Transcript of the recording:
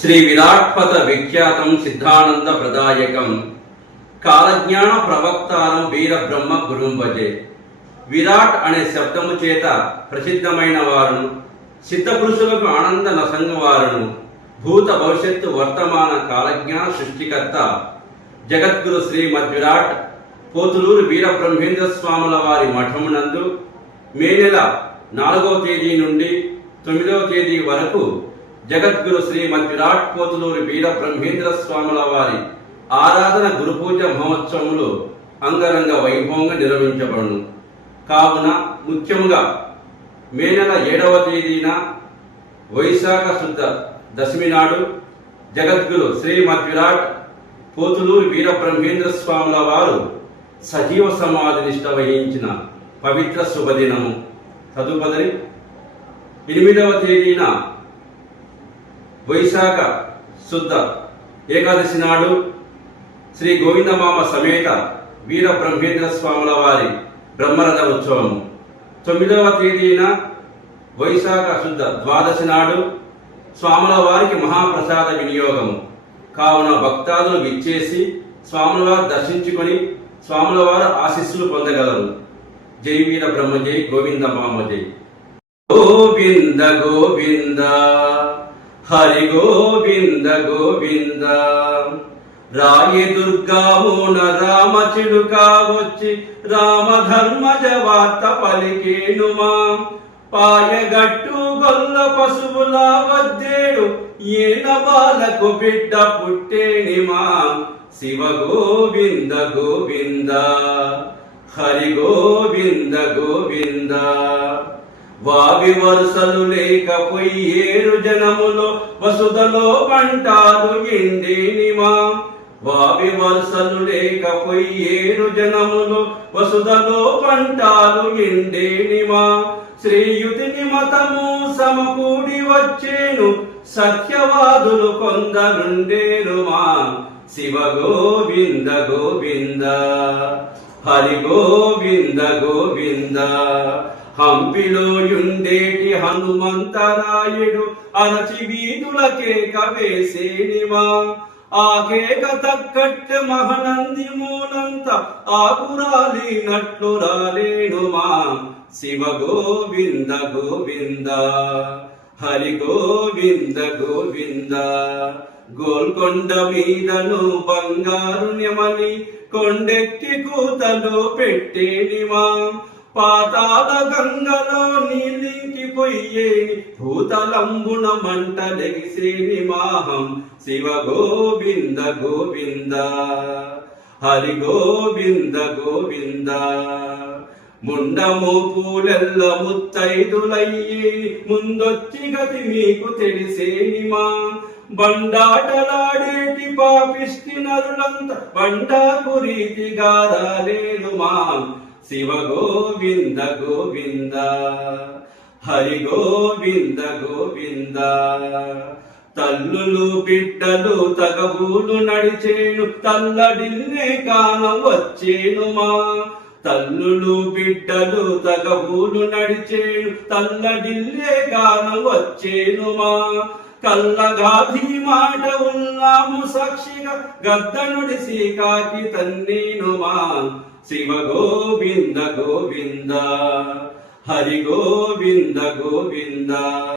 శ్రీ విరాట్పద విఖ్యాతం సిద్ధానంద ప్రదాయకం కాలజ్ఞాన ప్రవక్తారం వీరబ్రహ్మ గురుంభజే విరాట్ అనే శబ్దము చేత ప్రసిద్ధమైన వారును సిద్ధ పురుషులకు ఆనంద నసంగ వారును భూత భవిష్యత్తు వర్తమాన కాలజ్ఞాన సృష్టికర్త జగద్గురు శ్రీ మధ్విరాట్ పోతులూరు వీరబ్రహ్మేంద్ర స్వాముల వారి మఠమునందు మే నెల నాలుగవ తేదీ నుండి తొమ్మిదవ తేదీ వరకు జగద్గురు శ్రీ మధ్విరాట్ కోతులూరి వీర బ్రహ్మేంద్ర స్వాముల వారి ఆరాధన గురు పూజ మహోత్సవములు అంగరంగ వైభవంగా నిర్వహించబడును. కావున ముఖ్యముగా మే నెల ఏడవ తేదీన వైశాఖ శుద్ధ దశమి నాడు జగద్గురు శ్రీ విరాట్ పోతులూరి వీర బ్రహ్మేంద్ర స్వాముల వారు సజీవ సమాధి నిష్ట వహించిన పవిత్ర శుభదినము. తదుపరి ఎనిమిదవ తేదీన వైశాఖ శుద్ధ ఏకాదశి నాడు శ్రీ గోవిందమామ సమేత వీర బ్రహ్మేంద్ర స్వాముల వారి బ్రహ్మరథ ఉత్సవము తొమ్మిదవ తేదీన వైశాఖ శుద్ధ ద్వాదశి నాడు స్వాముల వారికి మహాప్రసాద వినియోగము కావున భక్తాదులు విచ్చేసి స్వాముల వారు దర్శించుకొని స్వాముల వారు ఆశీస్సులు పొందగలరు. జై వీర బ్రహ్మ జై గోవింద మామ జై. గోవింద గోవింద. హరి గోవింద గోవింద. రాయి దుర్గామున రామ చిలుక వచ్చి రామ ధర్మజ వార్త పలికేనుమా పాయగట్టు గొల్ల పశువుల వద్దేడు ఏన బాలకు బిడ్డ పుట్టేనిమా శివ గోవింద గోవింద. హరి గోవింద గోవిందా. వావి వరుసలు లేకపోయేరు జనములో వసుదలో పంటారు ఎండేనిమా వావి వరుసలు లేకపోయేరు జనములు వసుదలో పంటారు ఎండేనిమా శ్రీయుతిని మతము సమకూడి వచ్చేను సత్యవాదులు కొందరుండేనుమా? శివ గోవింద గోవింద హరి గోవింద గోవింద హంపిలో యుండేటి హనుమంతరాయుడు అరచి వీధుల కేక వేసేనివా ఆ కేక తక్కట్టు మహనంది మూలంత ఆకురాలినట్లు రాలేనుమా శివ గోవింద గోవింద హరి గోవింద గోవింద. గోల్కొండ మీదను బంగారు నెమలి కొండెక్కి కూతలు పెట్టేనివా పాతాల గంగలో నీలింకి భూతలంబున మంట లెగిసేని మాహం శివ గోవింద గోవింద హరి గోవింద గోవింద. ముండము పూలెల్ల ముత్తైదులయ్యేని ముందొచ్చి గతి మీకు తెలిసేనిమా బండాటలాడేటి పాపిష్టి నరులంత బండాకు రీతిగా రాలేను మా శివ గోవింద గోవింద హరి గోవింద గోవింద. తల్లులు బిడ్డలు తగబూలు నడిచేను తల్లడిల్లే కాలం వచ్చేను మా. తల్లులు బిడ్డలు తగబూలు నడిచేను తల్లడిల్లే కాలం వచ్చేను కల్లగా కల్లగాధి మాట ఉన్నాము సాక్షిగా గద్దనుడిసి కాకి తన్నేను మా శివ గోవింద గోవింద హరి గోవింద గోవింద.